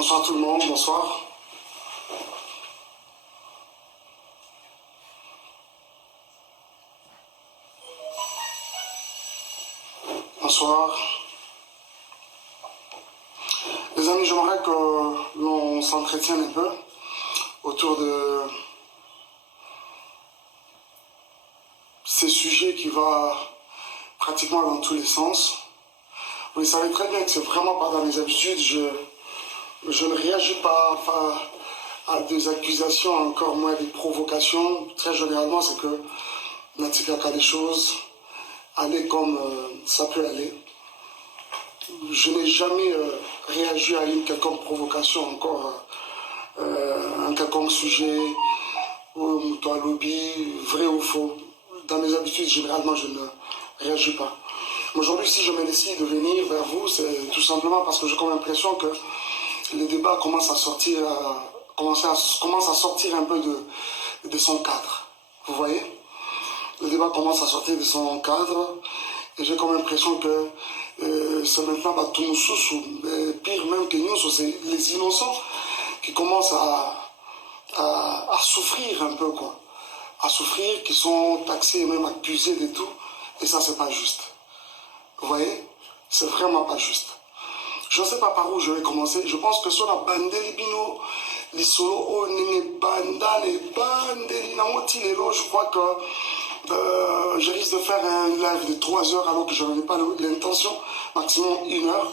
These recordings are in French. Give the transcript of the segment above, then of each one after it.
Bonsoir tout le monde, bonsoir. Bonsoir. Les amis, j'aimerais que l'on s'entretienne un peu autour de ces sujets qui vont pratiquement dans tous les sens. Vous savez très bien que c'est vraiment pas dans mes habitudes. Je ne réagis pas à des accusations, encore moins des provocations. Très généralement, c'est que Natika a des choses, aller comme ça peut aller. Je n'ai jamais réagi à une quelconque provocation, encore un quelconque sujet, ou un lobby, vrai ou faux. Dans mes habitudes, généralement, je ne réagis pas. Aujourd'hui, si je me décide de venir vers vous, c'est tout simplement parce que j'ai comme l'impression que les débats commencent à sortir, commencent à sortir un peu de son cadre. Vous voyez? Le débat commence à sortir de son cadre et j'ai comme l'impression que c'est maintenant tout nous pire même que nous, c'est les innocents qui commencent à souffrir un peu, quoi. À souffrir, qui sont taxés et même accusés de tout. Et ça, c'est pas juste. Vous voyez? C'est vraiment pas juste. Je ne sais pas par où je vais commencer. Je pense que sur la bandeli bino, les solo, oh, nene banda, les bandeli, je crois que je risque de faire un live de 3 heures alors que je n'avais pas l'intention, maximum 1 heure.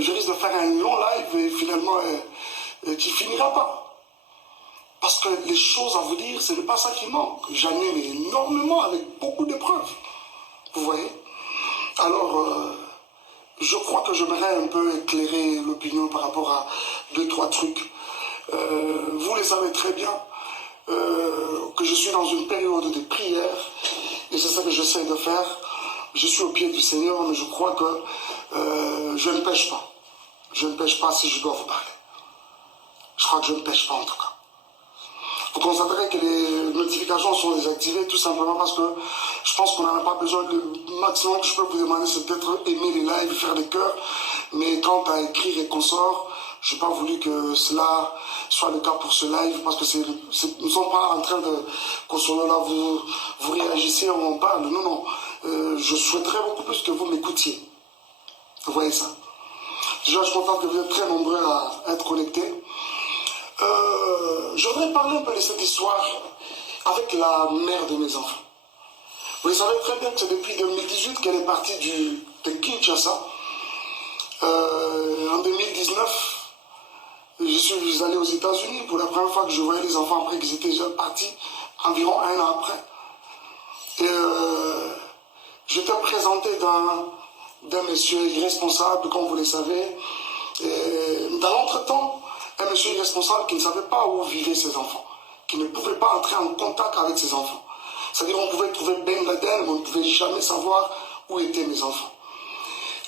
Je risque de faire un long live et finalement qui finira pas. Parce que les choses à vous dire, ce n'est pas ça qui manque. J'en ai énormément avec beaucoup de preuves. Vous voyez? Alors, je crois que j'aimerais un peu éclairer l'opinion par rapport à 2-3 trucs. Vous le savez très bien que je suis dans une période de prière et c'est ça que j'essaie de faire. Je suis au pied du Seigneur, mais je crois que je ne pêche pas. Je ne pêche pas si je dois vous parler. Je crois que je ne pêche pas en tout cas. Vous constaterez que les notifications sont désactivées tout simplement parce que je pense qu'on n'en a pas besoin. Le maximum que je peux vous demander, c'est peut-être aimer les lives, faire des cœurs. Mais quant à écrire et consorts, je n'ai pas voulu que cela soit le cas pour ce live parce que nous ne sommes pas en train de consommer là, vous réagissez, on parle. Non, non. Je souhaiterais beaucoup plus que vous m'écoutiez. Vous voyez ça? Déjà, je suis content que vous êtes très nombreux à être connectés. Je voudrais parler un peu de cette histoire avec la mère de mes enfants. Vous le savez très bien que c'est depuis 2018 qu'elle est partie de Kinshasa. En 2019, je suis allé aux États-Unis pour la première fois que je voyais les enfants après qu'ils étaient déjà partis, environ 1 an après. Et j'étais présenté d'un monsieur irresponsable, comme vous le savez. Et dans l'entretemps, un monsieur irresponsable qui ne savait pas où vivaient ses enfants, qui ne pouvait pas entrer en contact avec ses enfants. C'est-à-dire qu'on pouvait trouver Ben Laden, mais on ne pouvait jamais savoir où étaient mes enfants.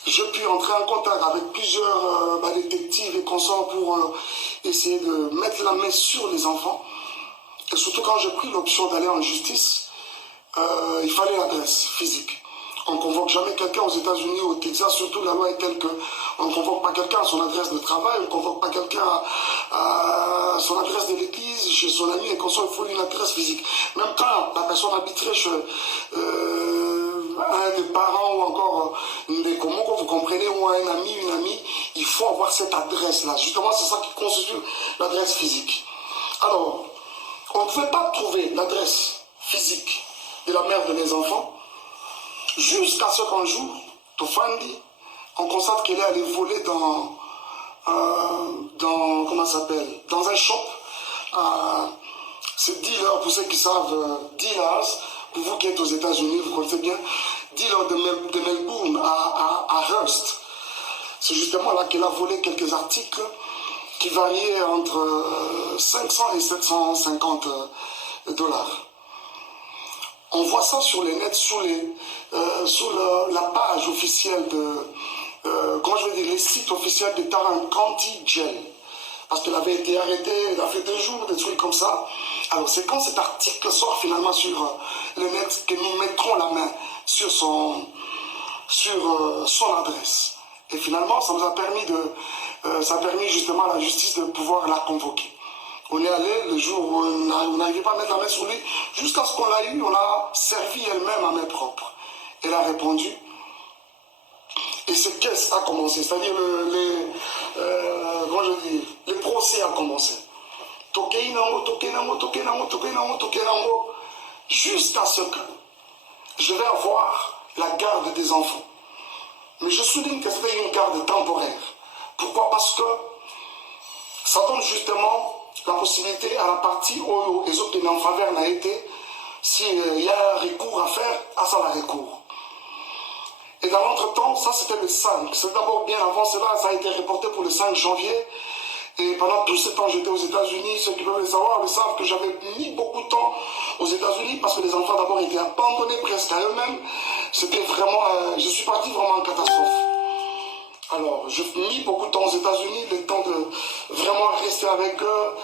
Je puis entrer en contact avec plusieurs détectives et consorts pour essayer de mettre la main sur les enfants. Et surtout quand j'ai pris l'option d'aller en justice, il fallait l'adresse physique. On ne convoque jamais quelqu'un aux États-Unis ou au Texas, surtout la loi est telle qu'on ne convoque pas quelqu'un à son adresse de travail, on ne convoque pas quelqu'un à son adresse de l'église, chez son ami et consort, il faut une adresse physique. Même quand la personne habiterait chez un des parents ou encore des communs, vous comprenez, ou un ami, une amie, il faut avoir cette adresse-là. Justement, c'est ça qui constitue l'adresse physique. Alors, on ne pouvait pas trouver l'adresse physique de la mère de mes enfants, jusqu'à ce qu'un jour, Tofandi, on constate qu'elle est allée voler comment ça s'appelle, dans un shop. C'est dealer, pour ceux qui savent, dealers, pour vous qui êtes aux États-Unis, vous connaissez bien, dealer de Melbourne à Hearst. C'est justement là qu'elle a volé quelques articles qui variaient entre 500 et 750 dollars. On voit ça sur les nets, sur la page officielle comment je vais dire, les sites officiels de Tarrant County Jail. Parce qu'elle avait été arrêtée, elle a fait 2 jours, des trucs comme ça. Alors c'est quand cet article sort finalement sur le net que nous mettrons la main sur son adresse. Et finalement, ça nous a permis ça a permis justement à la justice de pouvoir la convoquer. On est allé le jour où on n'arrivait pas à mettre la main sur lui, jusqu'à ce qu'on l'a eu, on l'a servi elle-même à main propre. Elle a répondu. Et ce caisse a commencé, c'est-à-dire les procès a commencé. Jusqu'à ce que je vais avoir la garde des enfants. Mais je souligne que c'était une garde temporaire. Pourquoi? Parce que ça donne justement la possibilité à la partie où les autres en faveur n'a été, s'il y a un recours à faire, à ça la recours. Et dans l'entretemps, ça c'était le 5. C'est d'abord bien avant cela, ça a été reporté pour le 5 janvier. Et pendant tout ce temps, j'étais aux États-Unis. Ceux qui veulent le savoir le savent que j'avais mis beaucoup de temps aux États-Unis parce que les enfants d'abord étaient abandonnés presque à eux-mêmes. C'était vraiment, je suis parti vraiment en catastrophe. Alors, j'ai mis beaucoup de temps aux États-Unis, le temps de vraiment rester avec eux,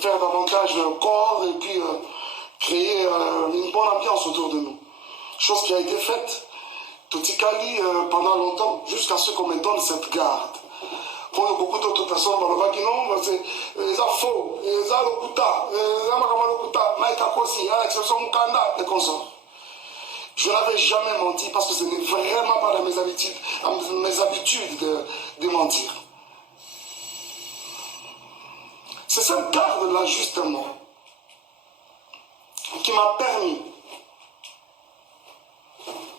faire davantage corps et puis créer une bonne ambiance autour de nous. Chose qui a été faite, Totikali, pendant longtemps, jusqu'à ce qu'on me donne cette garde. Quand il y a beaucoup d'autres personnes dans le bas qui non, c'est faux, c'est lokuta, c'est lokuta, maïkakosi, exception mukanda et consorts. Je n'avais jamais menti parce que ce n'est vraiment pas dans mes habitudes de mentir. C'est cette garde-là, justement, qui m'a permis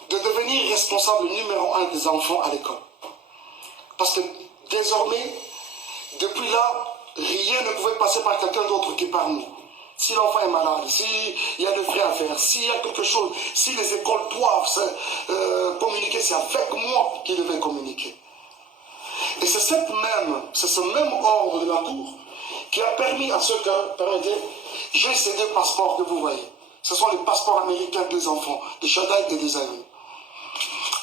de devenir responsable numéro 1 des enfants à l'école. Parce que désormais, depuis là, rien ne pouvait passer par quelqu'un d'autre que par nous. Si l'enfant est malade, s'il y a des frais à faire, s'il y a quelque chose, si les écoles doivent communiquer, c'est avec moi qu'ils devaient communiquer. Et c'est ce même ordre de la Cour qui a permis à ceux que, permettez, j'ai ces deux passeports que vous voyez. Ce sont les passeports américains des enfants, des Shaddai et des Aïeux.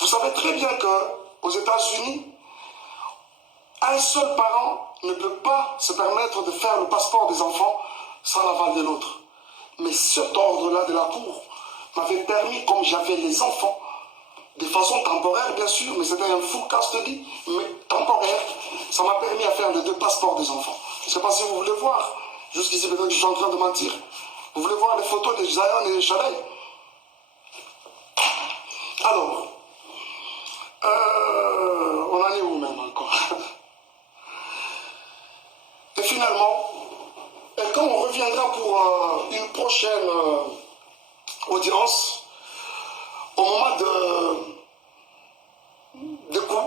Vous savez très bien qu'aux États-Unis, un seul parent ne peut pas se permettre de faire le passeport des enfants sans l'aval de l'autre. Mais cet ordre-là de la Cour m'avait permis, comme j'avais les enfants, de façon temporaire bien sûr, mais c'était un full custody, mais temporaire, ça m'a permis à faire les deux passeports des enfants. Je ne sais pas si vous voulez voir, jusqu'ici peut-être que je suis en train de mentir. Vous voulez voir les photos de Zion et de Shaddai? Alors, on en est où même encore? Et finalement, quand on reviendra pour une prochaine audience, au moment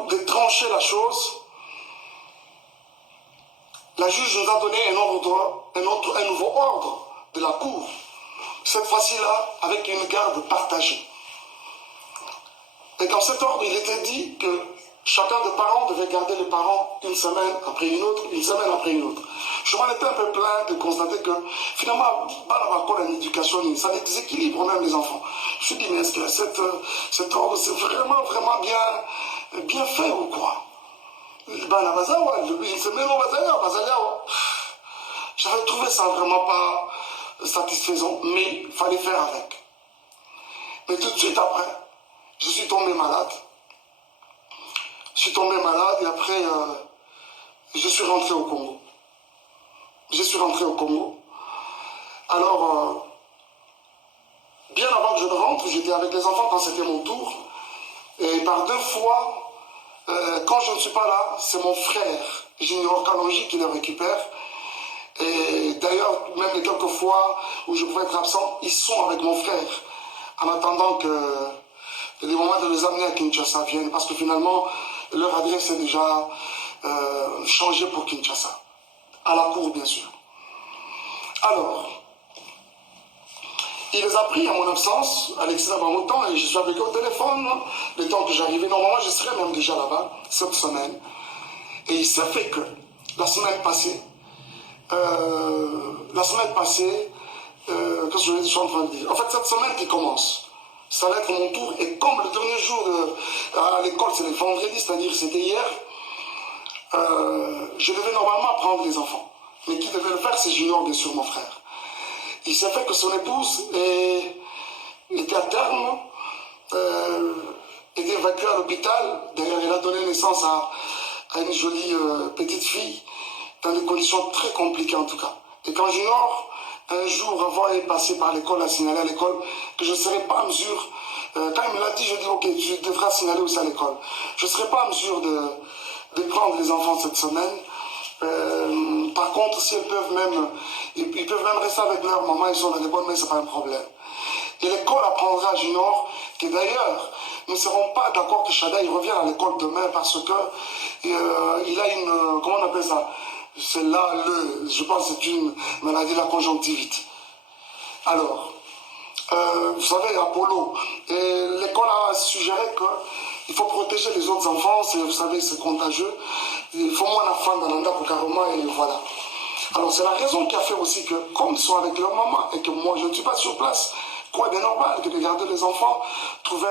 de trancher la chose, la juge nous a donné un nouveau ordre de la Cour. Cette fois-ci-là, avec une garde partagée. Et dans cet ordre, il était dit que chacun des parents devait garder les parents une semaine après une autre, une semaine après une autre. Je m'en étais un peu plaint de constater que finalement, l'éducation, ça déséquilibre même les enfants. Je me suis dit, mais est-ce que cet ordre, c'est vraiment bien fait ou quoi? J'avais trouvé ça vraiment pas satisfaisant, mais il fallait faire avec. Mais tout de suite après, je suis tombé malade. Je suis tombé malade et après, je suis rentré au Congo. Alors, bien avant que je ne rentre, j'étais avec les enfants quand c'était mon tour. Et par 2 fois, quand je ne suis pas là, c'est mon frère, Junior Kalonji, qui le récupère. Et d'ailleurs, même les quelques fois où je pouvais être absent, ils sont avec mon frère. En attendant que les moments de les amener à Kinshasa viennent. Parce que finalement, leur adresse est déjà changée pour Kinshasa. À la cour, bien sûr. Alors, il les a pris à mon absence, Alexis a mon temps, et je suis avec eux au téléphone. Le temps que j'arrivais, normalement, je serais même déjà là-bas, cette semaine. Et il s'est fait que la semaine passée, qu'est-ce que je suis en train de dire? En fait, cette semaine qui commence, ça va être mon tour. Et comme le dernier jour à l'école, c'est le vendredi, c'est-à-dire c'était hier, je devais normalement prendre les enfants. Mais qui devait le faire, c'est Junior, bien sûr, mon frère. Il s'est fait que son épouse était à terme, était évacuée à l'hôpital. D'ailleurs, elle a donné naissance à une jolie petite fille, dans des conditions très compliquées en tout cas. Et quand Junior, un jour, avant de passer par l'école, a signalé à l'école que je ne serais pas en mesure, quand il me l'a dit, je dis ok, tu devras signaler aussi à l'école. Je ne serais pas en mesure de prendre les enfants cette semaine. Par contre, si ils peuvent même rester avec leur maman, ils sont dans les bonnes mains, ce n'est pas un problème. Et l'école apprendra à Junior que d'ailleurs, nous ne serons pas d'accord que Shada il revienne à l'école demain parce que il a une, comment on appelle ça? C'est là, je pense que c'est une maladie de la conjonctivite. Alors, vous savez, Apollo, l'école a suggéré qu'il faut protéger les autres enfants, vous savez, c'est contagieux. Il faut moins la fin d'Ananda pour carrément, et voilà. Alors, c'est la raison qui a fait aussi que, comme ils sont avec leur maman et que moi, je ne suis pas sur place, quoi de normal que de garder les enfants, trouver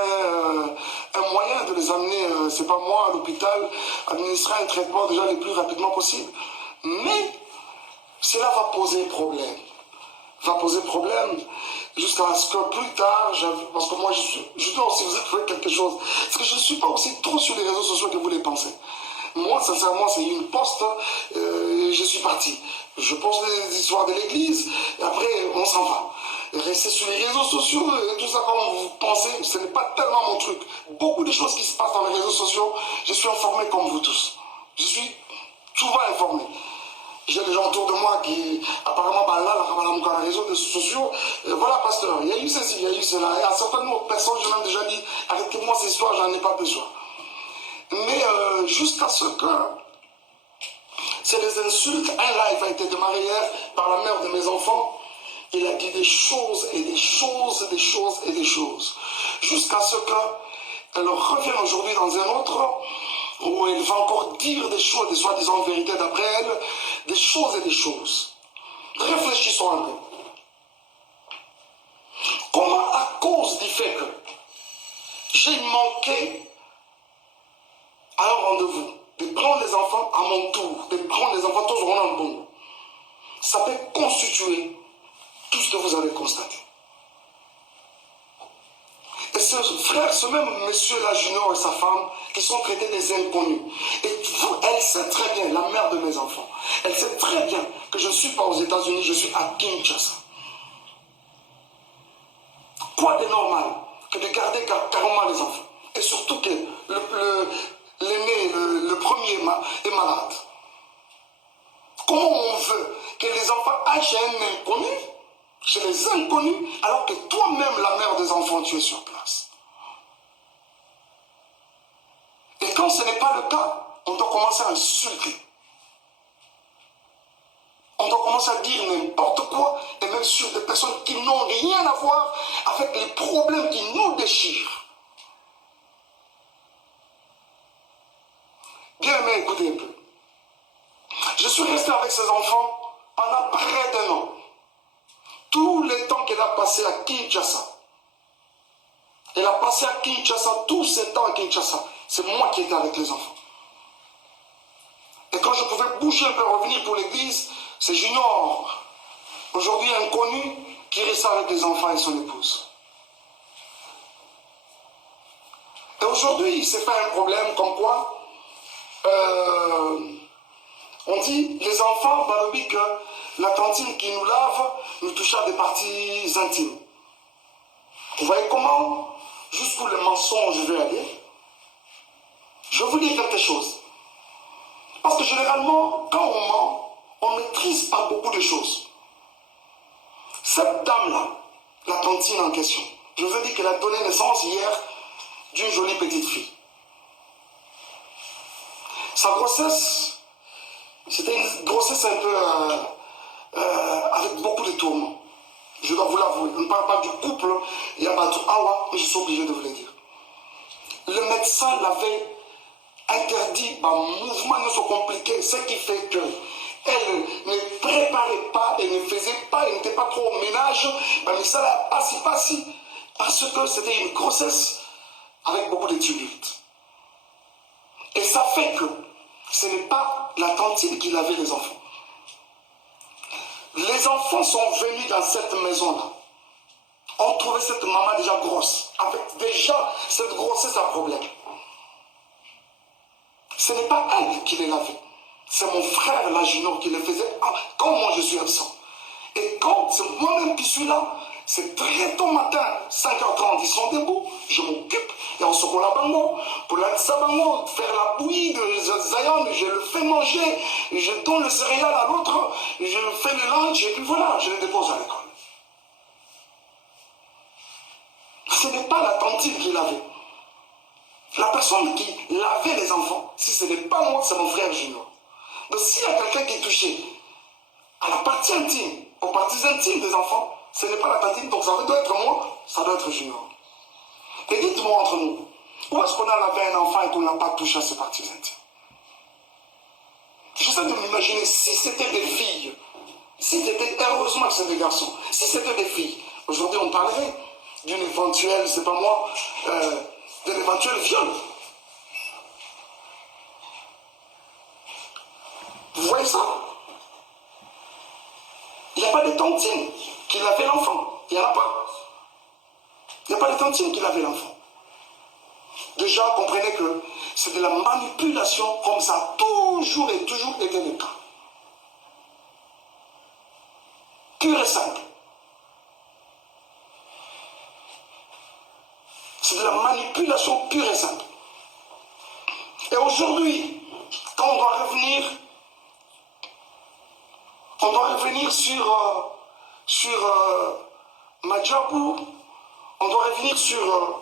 un moyen de les amener, c'est pas moi, à l'hôpital, administrer un traitement déjà le plus rapidement possible. Mais cela va poser problème. Va poser problème jusqu'à ce que plus tard, parce que moi je dois aussi vous expliquer quelque chose. Parce que je ne suis pas aussi trop sur les réseaux sociaux que vous les pensez. Moi, sincèrement, c'est une poste, je suis parti. Je poste les histoires de l'église, et après, on s'en va. Et rester sur les réseaux sociaux, et tout ça, comme vous pensez, ce n'est pas tellement mon truc. Beaucoup de choses qui se passent dans les réseaux sociaux, je suis informé comme vous tous. Je suis souvent informé. J'ai des gens autour de moi qui, apparemment, dans les réseaux sociaux, voilà, pasteur, il y a eu ceci, il y a eu cela. Et à certaines autres personnes, je m'ai déjà dit, arrêtez-moi ces histoires, j'en ai pas besoin. Mais jusqu'à ce que c'est des insultes, un live a été démarré hier par la mère de mes enfants. Il a dit des choses et des choses, des choses et des choses. Jusqu'à ce qu'elle revienne aujourd'hui dans un autre où elle va encore dire des choses, des soi-disant vérités d'après elle, des choses et des choses. Réfléchissons un peu. Comment, à cause du fait que j'ai manqué à un rendez-vous, de prendre les enfants à mon tour, de prendre les enfants tous en bon, ça peut constituer tout ce que vous avez constaté. Et ce frère, ce même monsieur-là, Junior et sa femme, qui sont traités des inconnus. Et vous, elle sait très bien, la mère de mes enfants, elle sait très bien que je ne suis pas aux États-Unis, je suis à Kinshasa. Quoi de normal que de garder carrément les enfants? Et surtout que l'aîné, le premier est malade. Comment on veut que les enfants aillent chez un inconnu, chez les inconnus, alors que toi-même, la mère des enfants, tu es sur place? Et quand ce n'est pas le cas, on doit commencer à insulter. On doit commencer à dire n'importe quoi, et même sur des personnes qui n'ont rien à voir avec les problèmes qui nous déchirent. Bien aimé, écoutez un peu. Je suis resté avec ces enfants pendant près d'un an. Tout le temps qu'elle a passé à Kinshasa. Elle a passé à Kinshasa, tout ce temps à Kinshasa. C'est moi qui étais avec les enfants. Et quand je pouvais bouger un peu, revenir pour l'église, c'est Junior, aujourd'hui inconnu, qui reste avec les enfants et son épouse. Et aujourd'hui, il s'est fait un problème comme quoi on dit, les enfants, Balobi, que la cantine qui nous lave nous touche à des parties intimes. Vous voyez comment, jusqu'où le mensonge veut aller? Je vais vous dire quelque chose. Parce que généralement, quand on ment, on ne maîtrise pas beaucoup de choses. Cette dame-là, la cantine en question, je vous ai dit qu'elle a donné naissance hier d'une jolie petite fille. Sa grossesse, c'était une grossesse un peu avec beaucoup de tourments. Je dois vous l'avouer. On ne parle pas du couple, il y a Batou Awa, mais je suis obligé de vous le dire. Le médecin l'avait interdit, mouvement ne soit compliqué, ce qui fait qu'elle ne préparait pas, elle ne faisait pas, elle n'était pas trop au ménage, mais ça l'a passi, parce que c'était une grossesse avec beaucoup de tumultes. Et ça fait que ce n'est pas la cantine qui lavait les enfants. Les enfants sont venus dans cette maison-là. On trouvait cette maman déjà grosse, avec déjà cette grossesse à problème. Ce n'est pas elle qui les lavait. C'est mon frère, la Junior, qui les faisait quand moi je suis absent. Et quand c'est moi-même qui suis là, c'est très tôt matin, 5h30, ils sont debout, je m'occupe, et on se colle à bango, pour la sabango, faire la bouillie de Zion, je le fais manger, je donne le céréal à l'autre, je fais le lunch, et puis voilà, je le dépose à l'école. Ce n'est pas la tantine qui lavait. La personne qui lavait les enfants, si ce n'est pas moi, c'est mon frère Junior. Donc s'il y a quelqu'un qui est touché à la partie intime, aux parties intimes des enfants, ce n'est pas la tantine, donc ça doit être moi, ça doit être Junior. Et dites-moi entre nous, où est-ce qu'on a lavé un enfant et qu'on n'a pas touché à ses parties intimes? J'essaie de m'imaginer, si c'était des filles, si c'était, heureusement que c'est des garçons, si c'était des filles, aujourd'hui on parlerait d'une éventuelle, c'est pas moi, d'un éventuel viol. Vous voyez ça? Il n'y a pas de tantine qui lavait l'enfant. Il n'y en a pas. Il n'y a pas de tantine qui lavait l'enfant. Déjà, comprenez que c'est de la manipulation, comme ça a toujours et toujours été le cas. Pur et simple. C'est de la manipulation pure et simple. Et aujourd'hui, quand on doit revenir sur Madjabou, on doit revenir sur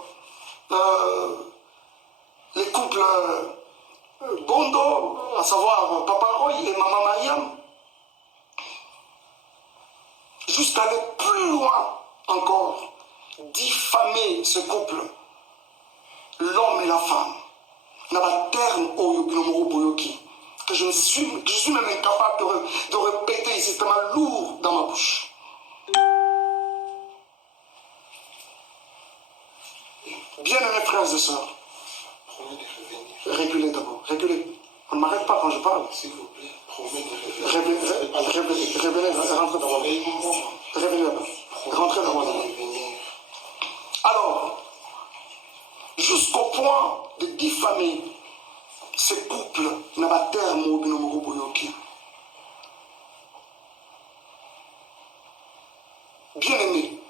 les couples Bondo, à savoir Papa Roy et Maman Mariam, jusqu'à aller plus loin encore, diffamer ce couple, l'homme et la femme, n'a pas terme que je suis même incapable de répéter ici, c'est tellement lourd dans ma bouche. Bien-aimés frères et sœurs, reculez d'abord, reculez. On ne m'arrête pas quand je parle. S'il vous plaît, promets de Révélez, rentrez dans moi. Révélez là-bas. Rentrez dans moi. Alors, jusqu'au point de diffamer ces couples, n'a pas terme au binomo boyoki. Bien-aimés,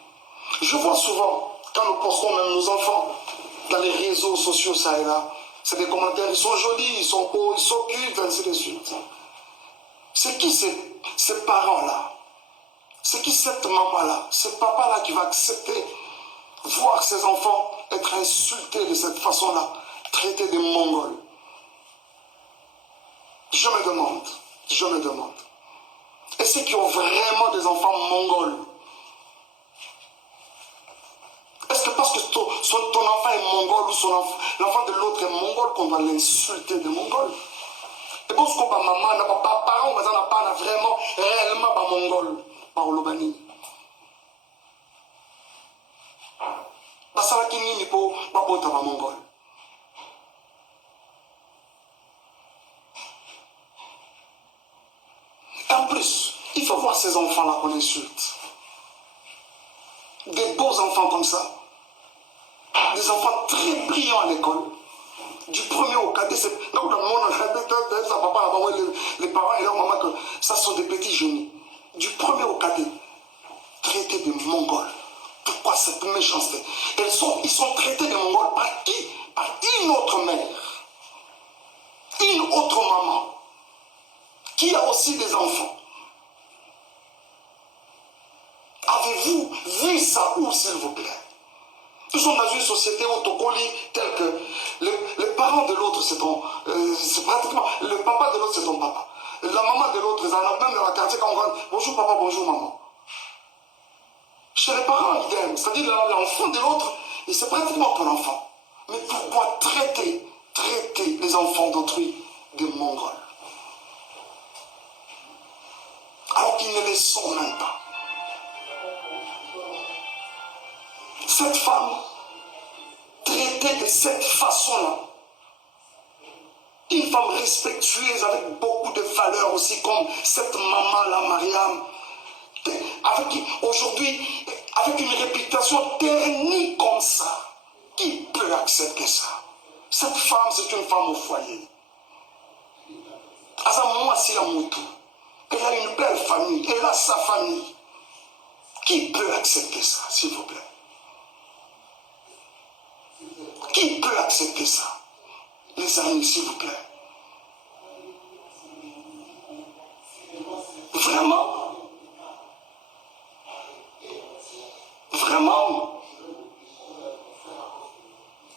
je vois souvent, quand nous postons même nos enfants dans les réseaux sociaux, ça et là, c'est des commentaires, ils sont jolis, ils sont beaux, ils sont cultes, ainsi de suite. C'est qui ces parents-là? C'est qui cette maman-là? Ce papa-là qui va accepter voir ses enfants être insultés de cette façon-là, traités de mongols? Je me demande. Et ceux qui ont vraiment des enfants mongols, est-ce que parce que ton enfant est mongol ou l'enfant de l'autre est mongol qu'on doit l'insulter de mongol? Et parce que maman n'a pas parents, mais n'a pas vraiment réellement pas mongol, par l'Obani. Parce que qui n'y peut pas porter pas mongol. Et en plus, il faut voir ces enfants-là qu'on insulte. Des beaux enfants comme ça. Des enfants très brillants à l'école. Du premier au cadet, c'est. Donc, le monde, ça papa a envoyé les parents et leur maman que ça sont des petits génies. Du premier au cadet, traités de mongols. Pourquoi cette méchanceté? Ils sont traités de mongols par qui? Par une autre mère. Une autre maman. Qui a aussi des enfants. Avez-vous vu ça où, s'il vous plaît? Nous sommes dans une société autocolie telle que les parents de l'autre, c'est pratiquement, le papa de l'autre, c'est ton papa. La maman de l'autre, même dans la quartier, quand on rentre, bonjour papa, bonjour maman. Chez les parents, idem, c'est-à-dire l'enfant de l'autre, c'est pratiquement ton enfant. Mais pourquoi traiter les enfants d'autrui de mongols? Alors qu'ils ne les sont même pas. Cette femme, traitée de cette façon-là, une femme respectueuse avec beaucoup de valeurs aussi, comme cette maman-là, Mariam, aujourd'hui, avec une réputation ternie comme ça, qui peut accepter ça? Cette femme, c'est une femme au foyer. Azamoua Silamoutou. Elle a une belle famille, elle a sa famille. Qui peut accepter ça, s'il vous plaît? Qui peut accepter ça? Les amis, s'il vous plaît. Vraiment? Vraiment?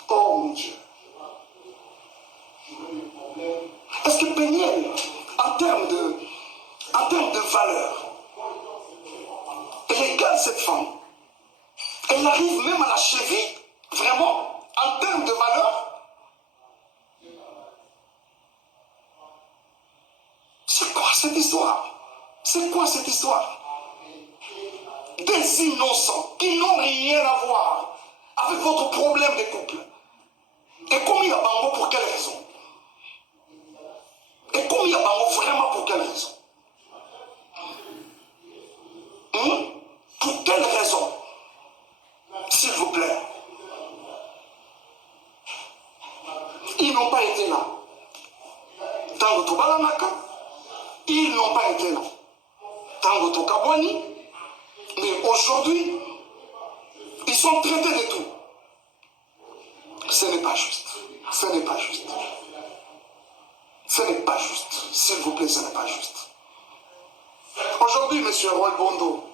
Oh mon Dieu. Est-ce que Peniel, en termes de valeur, elle égale cette femme? Elle arrive même à la cheville, vraiment, en termes de valeur? C'est quoi cette histoire? C'est quoi cette histoire? Des innocents qui n'ont rien à voir avec votre problème de couple. Et comme il y a Bango, pour quelle raison? Et comme il y a Bango, vraiment pour quelle raison? Pour quelle raison? S'il vous plaît. Ils n'ont pas été là. Dans le Tobalanaka, ils n'ont pas été là. Dans le Tokabwani, mais aujourd'hui, ils sont traités de tout. Ce n'est pas juste. Ce n'est pas juste. Ce n'est pas juste. S'il vous plaît, ce n'est pas juste. Aujourd'hui, monsieur Roy Bondo,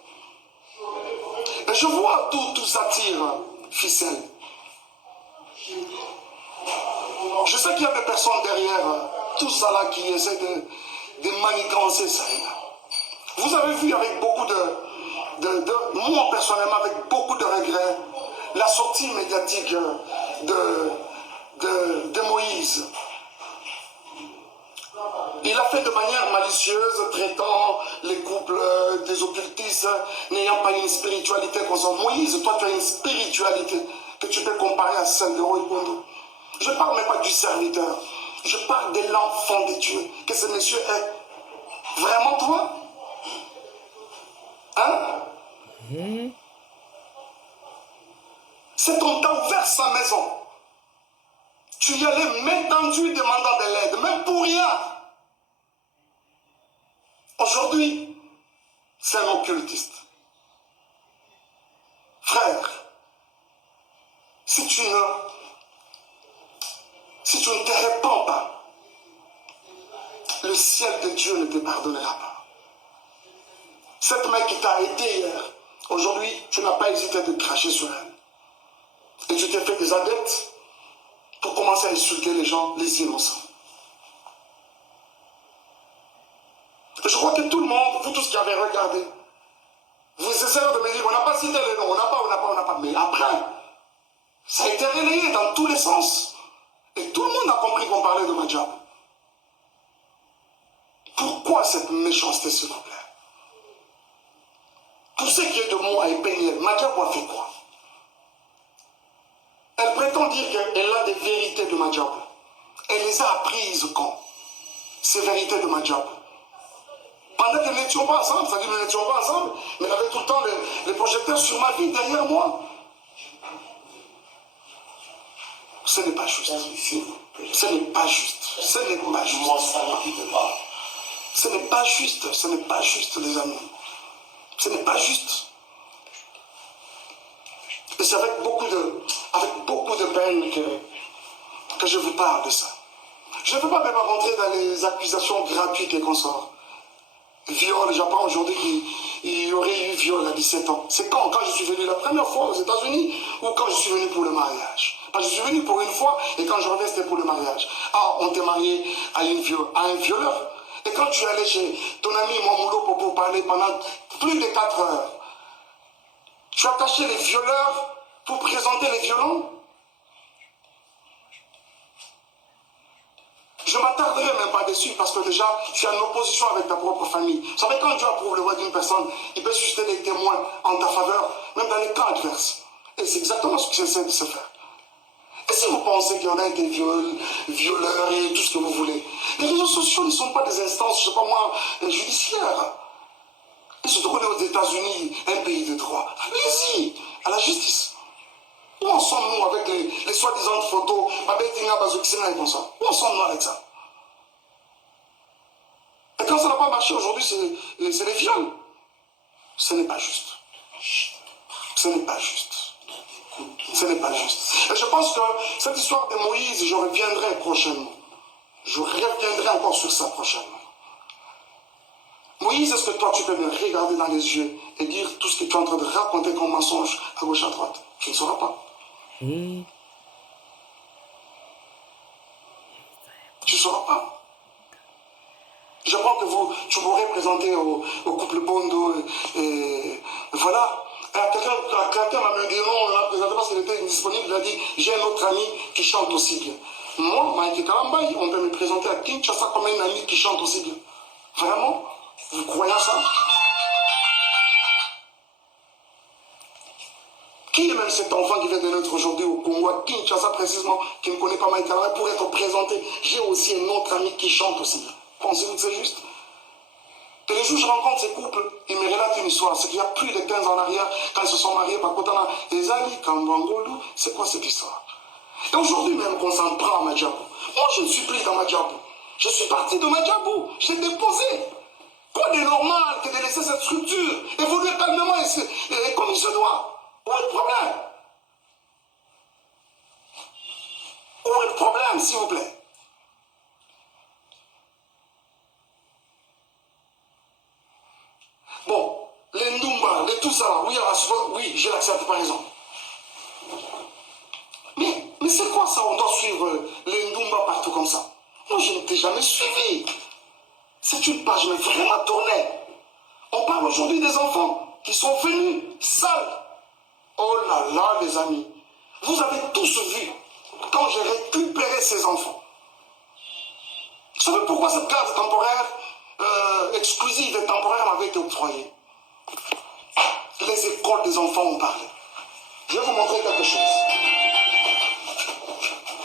je vois tout s'attire, ficelle. Je sais qu'il y a des personnes derrière tout ça là qui essaient de manigancer ça. Vous avez vu avec beaucoup moi personnellement, avec beaucoup de regrets, la sortie médiatique de Moïse. Il a fait de manière malicieuse, traitant les couples des occultistes, n'ayant pas une spiritualité comme ça. Moïse, toi tu as une spiritualité que tu peux comparer à celle de Roy Bondo. Je ne parle même pas du serviteur, je parle de l'enfant de Dieu, que ce monsieur est. Vraiment toi? Hein? Cet homme t'a ouvert sa maison. Tu y allais main tendue demandant de l'aide, même pour rien. Aujourd'hui, c'est un occultiste. Frère, si tu ne te répands pas, le ciel de Dieu ne te pardonnera pas. Cette main qui t'a aidé hier, aujourd'hui, tu n'as pas hésité de cracher sur elle. Et tu t'es fait des adeptes pour commencer à insulter les gens, les innocents. Je crois que tout le monde, vous tous qui avez regardé, vous essayez de me dire, on n'a pas cité les noms, on n'a pas. Mais après, ça a été relayé dans tous les sens. Et tout le monde a compris qu'on parlait de Madjab. Pourquoi cette méchanceté, s'il vous plaît? Pour ce qui est de moi et Peniel, Madjab a fait quoi? Elle prétend dire qu'elle a des vérités de Madjab. Elle les a apprises quand? Ces vérités de Madjab. Pendant que nous n'étions pas ensemble, c'est-à-dire que nous n'étions pas ensemble, mais elle avait tout le temps les projecteurs sur ma vie derrière moi. Ce n'est pas juste. Ce n'est pas juste. Ce n'est pas juste. Ce n'est pas juste. Ce n'est pas juste, les amis. Ce n'est pas juste. Et c'est avec beaucoup de peine que je vous parle de ça. Je ne peux pas même rentrer dans les accusations gratuites et consorts. Viol, j'apprends aujourd'hui qu'il y aurait eu viol à 17 ans. C'est quand je suis venu la première fois aux États-Unis ou quand je suis venu pour le mariage? Parce que je suis venu pour une fois et quand je reviens c'était pour le mariage. Ah, on t'est marié à un violeur. Et quand tu es allé chez ton ami Mouamoulo pour parler pendant plus de 4 heures, tu as caché les violeurs pour présenter les violents? Je ne m'attarderai même pas dessus parce que déjà, tu es en opposition avec ta propre famille. Vous savez, quand Dieu approuve le voix d'une personne, il peut susciter des témoins en ta faveur, même dans les cas adverses. Et c'est exactement ce qui essaie de se faire. Et si vous pensez qu'il y en a des violeurs et tout ce que vous voulez, les réseaux sociaux ne sont pas des instances, je ne sais pas moi, judiciaires. Ils se trouvent aux États-Unis, un pays de droit. Allez-y, à la justice. Où en sommes-nous avec les soi-disant photos? Où en sommes-nous avec ça? quand ça n'a pas marché aujourd'hui, c'est les viols. Ce n'est pas juste. Ce n'est pas juste. Ce n'est pas juste. Et je pense que cette histoire de Moïse, je reviendrai prochainement. Je reviendrai encore sur ça prochainement. Moïse, est-ce que toi, tu peux me regarder dans les yeux et dire tout ce que tu es en train de raconter comme mensonge à gauche, à droite? Tu ne sauras pas. Tu ne sauras pas. Je crois que tu pourrais présenter au couple Bondo et voilà. Quelqu'un m'a dit non, on l'a présenté parce qu'il était indisponible. Il a dit j'ai un autre ami qui chante aussi bien. Moi, Mike Kalambay, on peut me présenter à Kinshasa comme un ami qui chante aussi bien. Vraiment? Vous croyez ça? Qui est même cet enfant qui vient de naître aujourd'hui au Congo, à Kinshasa précisément, qui ne connaît pas Mike Kalambay, pour être présenté? J'ai aussi un autre ami qui chante aussi bien. Pensez-vous que c'est juste? Et les jours où je rencontre ces couples, ils me relatent une histoire. C'est qu'il y a plus de 15 ans en arrière, quand ils se sont mariés par Kotana, Ezali, Kambangolu, c'est quoi cette histoire? Et aujourd'hui même qu'on s'en prend à Madjabou. Moi, je ne suis plus dans Madjabou. Je suis parti de Madjabou. J'ai déposé. Quoi de normal que de laisser cette structure évoluer calmement et comme il se doit? Où est le problème? Où est le problème, s'il vous plaît? Bon, les Ndumba, les tout ça, oui, je l'accepte par exemple. Mais c'est quoi ça? On doit suivre les Ndumba partout comme ça? Moi, je ne t'ai jamais suivi. C'est une page mais vraiment tournée. On parle aujourd'hui des enfants qui sont venus sales. Oh là là, les amis. Vous avez tous vu quand j'ai récupéré ces enfants. Vous savez pourquoi cette carte temporaire exclusive et temporaire m'avait été octroyée? Les écoles des enfants ont parlé. Je vais vous montrer quelque chose.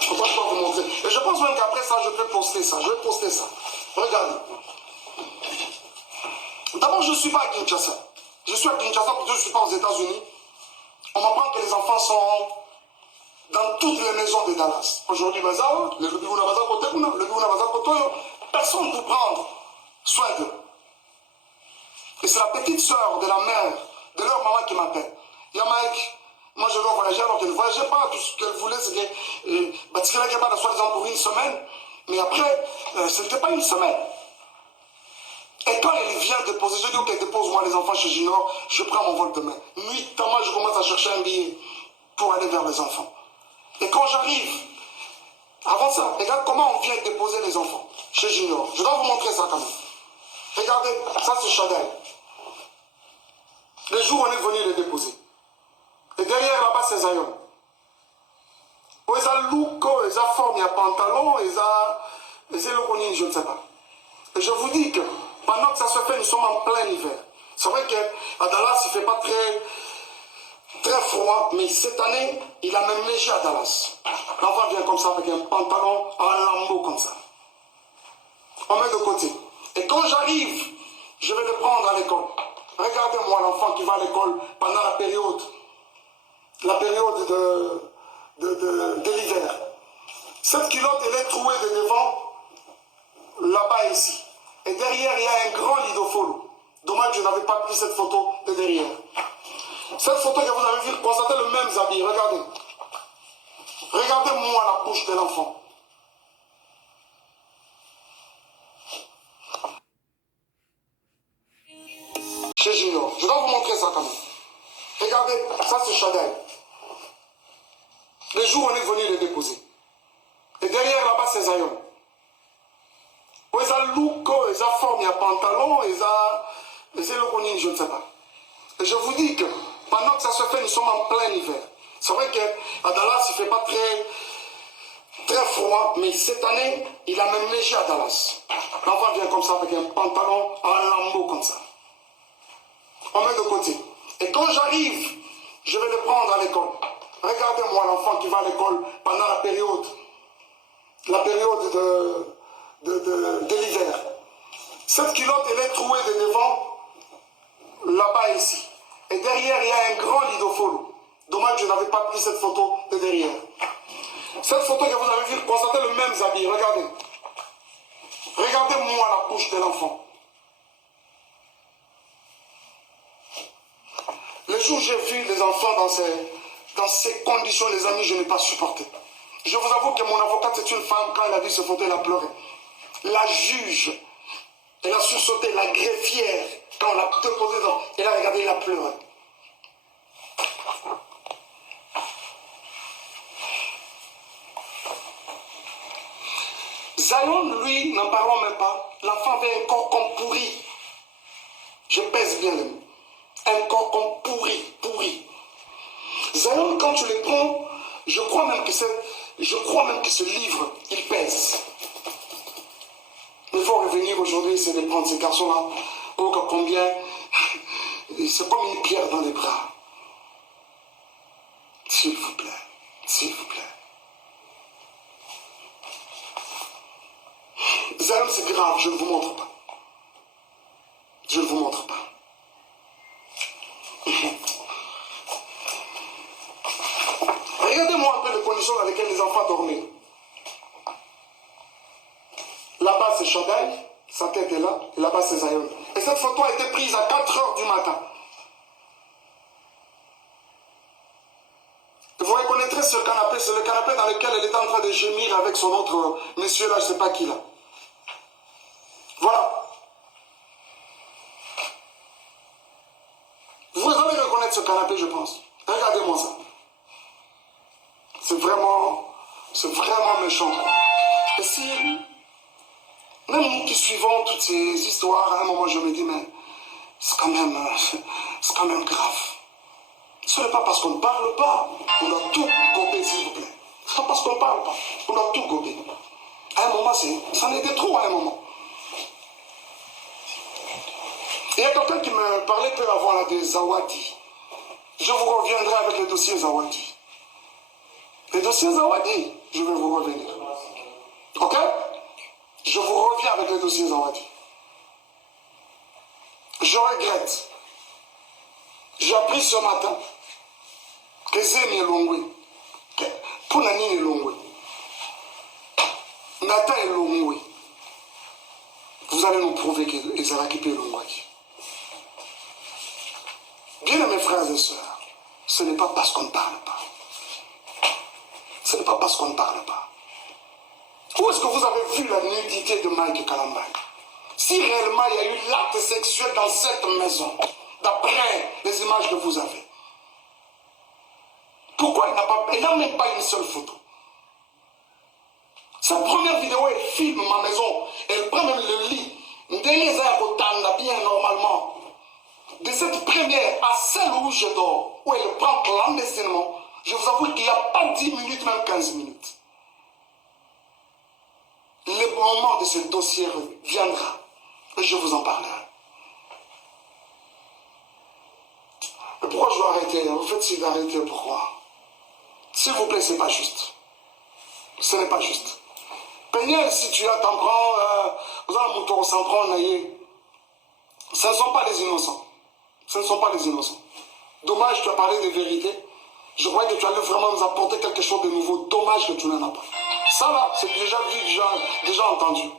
Je dois vous montrer. Et je pense même qu'après ça, je peux poster ça. Je vais poster ça. Regardez. D'abord, je ne suis pas à Kinshasa. Je suis à Kinshasa, plutôt je ne suis pas aux États-Unis. On m'apprend que les enfants sont dans toutes les maisons de Dallas. Aujourd'hui, personne ne peut prendre soin d'eux. Et c'est la petite soeur de la mère, de leur maman qui m'appelle. Il y a Mike, moi je dois voyager alors qu'elle ne voyageait pas. Tout ce qu'elle voulait, c'est qu'elle n'allait pas soi-disant pour une semaine. Mais après, ce n'était pas une semaine. Et quand elle vient déposer, je dis ok, dépose-moi les enfants chez Junior, je prends mon vol demain. Nuitamment, je commence à chercher un billet pour aller vers les enfants. Et quand j'arrive, avant ça, regarde comment on vient déposer les enfants chez Junior. Je dois vous montrer ça quand même. Regardez, ça c'est Chanel. Les jours où on est venu les déposer. Et derrière là-bas, c'est Zion. Où ils ont look, ils ont forme, il y a pantalon, ils ont je ne sais pas. Et je vous dis que pendant que ça se fait, nous sommes en plein hiver. C'est vrai qu'à Dallas, il ne fait pas très froid, mais cette année, il a même neigé à Dallas. L'enfant vient comme ça avec un pantalon en lambeau comme ça. On met de côté. Et quand j'arrive, je vais le prendre à l'école. Regardez-moi l'enfant qui va à l'école pendant la période de l'hiver. Cette culotte, elle est trouée de devant, là-bas ici. Et derrière, il y a un grand lidofolo. Dommage que je n'avais pas pris cette photo de derrière. Cette photo que vous avez vue, constatez le même habit. Regardez. Regardez-moi la bouche de l'enfant. Chez Junior. Je dois vous montrer ça quand même. Regardez, ça c'est Chanel. Les jours où on est venu les déposer. Et derrière là-bas, c'est Zion. Où ils ont look, ils ont forme, il y a pantalon, ils ont je ne sais pas. Et je vous dis que pendant que ça se fait, nous sommes en plein hiver. C'est vrai qu'à Dallas, il ne fait pas très froid, mais cette année, il a même neigé à Dallas. L'enfant vient comme ça avec un pantalon en lambeau comme ça. On met de côté. Et quand j'arrive, je vais le prendre à l'école. Regardez-moi l'enfant qui va à l'école pendant la période de l'hiver. Cette culotte, elle est trouée de devant, là-bas ici. Et derrière, il y a un grand lidofolo. Dommage que je n'avais pas pris cette photo de derrière. Cette photo que vous avez vue, constatez le même habit. Regardez. Regardez-moi la bouche de l'enfant. jour où j'ai vu les enfants dans ces conditions, les amis, je n'ai pas supporté. Je vous avoue que mon avocate, c'est une femme, quand elle a vu ce photo, elle a pleuré. La juge, elle a sursauté, la greffière, quand on l'a déposé dans, elle a regardé, elle a pleuré. Zion, lui, n'en parlons même pas, l'enfant avait un corps comme pourri. Je pèse bien le mot. Un corps comme pourri. Zion, quand tu le prends, je crois même que ce livre, il pèse. Il faut revenir aujourd'hui, c'est de prendre ces garçons-là. Oh, combien, c'est comme une pierre dans les bras. S'il vous plaît, s'il vous plaît. Zion, c'est grave, je ne vous montre pas. Je ne vous montre pas. Regardez-moi un peu les conditions dans lesquelles les enfants dormaient. Là-bas, c'est Shaddai, sa tête est là, et là-bas, c'est Zion. Et cette photo a été prise à 4 heures du matin. Vous reconnaîtrez ce canapé, c'est le canapé dans lequel elle était en train de gémir avec son autre monsieur là, je ne sais pas qui là. Voilà. Vous allez reconnaître ce canapé, je pense. Regardez-moi ça. C'est vraiment méchant. Et si, même nous qui suivons toutes ces histoires, à un moment je me dis, mais c'est quand même grave. Ce n'est pas parce qu'on ne parle pas qu'on doit tout gober, s'il vous plaît. Ce n'est pas parce qu'on ne parle pas qu'on doit tout gober. À un moment, ça en était trop à un moment. Il y a quelqu'un qui me parlait peu avant là, des Zawadi. Je vous reviendrai avec les dossiers Zawadi. Les dossiers Zawadi, je vais vous revenir. Ok? Je vous reviens avec les dossiers Zawadi. Je regrette. J'ai appris ce matin que Zemi est Longwe. Pour Nani est Longwe. Nathan est Longwe. Vous allez nous prouver que les Arakipé est Longwe. Bien mes frères et sœurs, ce n'est pas parce qu'on ne parle pas. Ce n'est pas parce qu'on ne parle pas. Où est-ce que vous avez vu la nudité de Mike Kalambay? Si réellement il y a eu l'acte sexuel dans cette maison, d'après les images que vous avez, pourquoi il n'a même pas une seule photo? Sa première vidéo, elle filme ma maison, elle prend même le lit, bien normalement. De cette première à celle où je dors, où elle prend clandestinement, je vous avoue qu'il n'y a pas 10 minutes, même 15 minutes. Le moment de ce dossier viendra et je vous en parlerai. Mais pourquoi je dois arrêter? En fait, c'est d'arrêter, pourquoi? S'il vous plaît, c'est pas juste. Ce n'est pas juste. Peignez, si tu as t'en prends, vous avez un moto, s'en prend, ce ne sont pas les innocents. Ce ne sont pas les innocents. Dommage, tu as parlé de vérité. Je croyais que tu allais vraiment nous apporter quelque chose de nouveau. Dommage que tu n'en as pas. Ça là, c'est déjà vu, déjà entendu.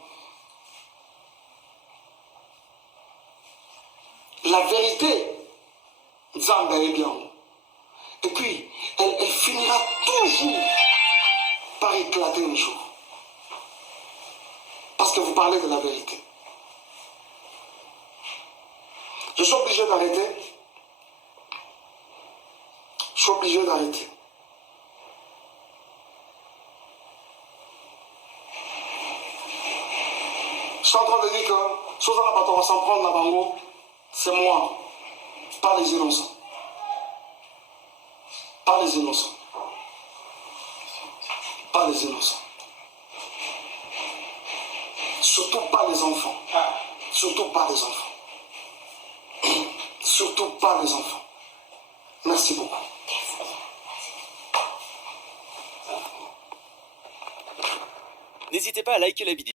La vérité, Zamba est bien. Et puis, elle finira toujours par éclater un jour. Parce que vous parlez de la vérité. Je suis obligé d'arrêter. Je suis obligé d'arrêter. Je suis en train de dire que, chose à la bataille, on va s'en prendre la bango, c'est moi, pas les innocents. Pas les innocents. Pas les innocents. Surtout pas les enfants. Surtout pas les enfants. Surtout pas les enfants. Merci beaucoup. N'hésitez pas à liker la vidéo.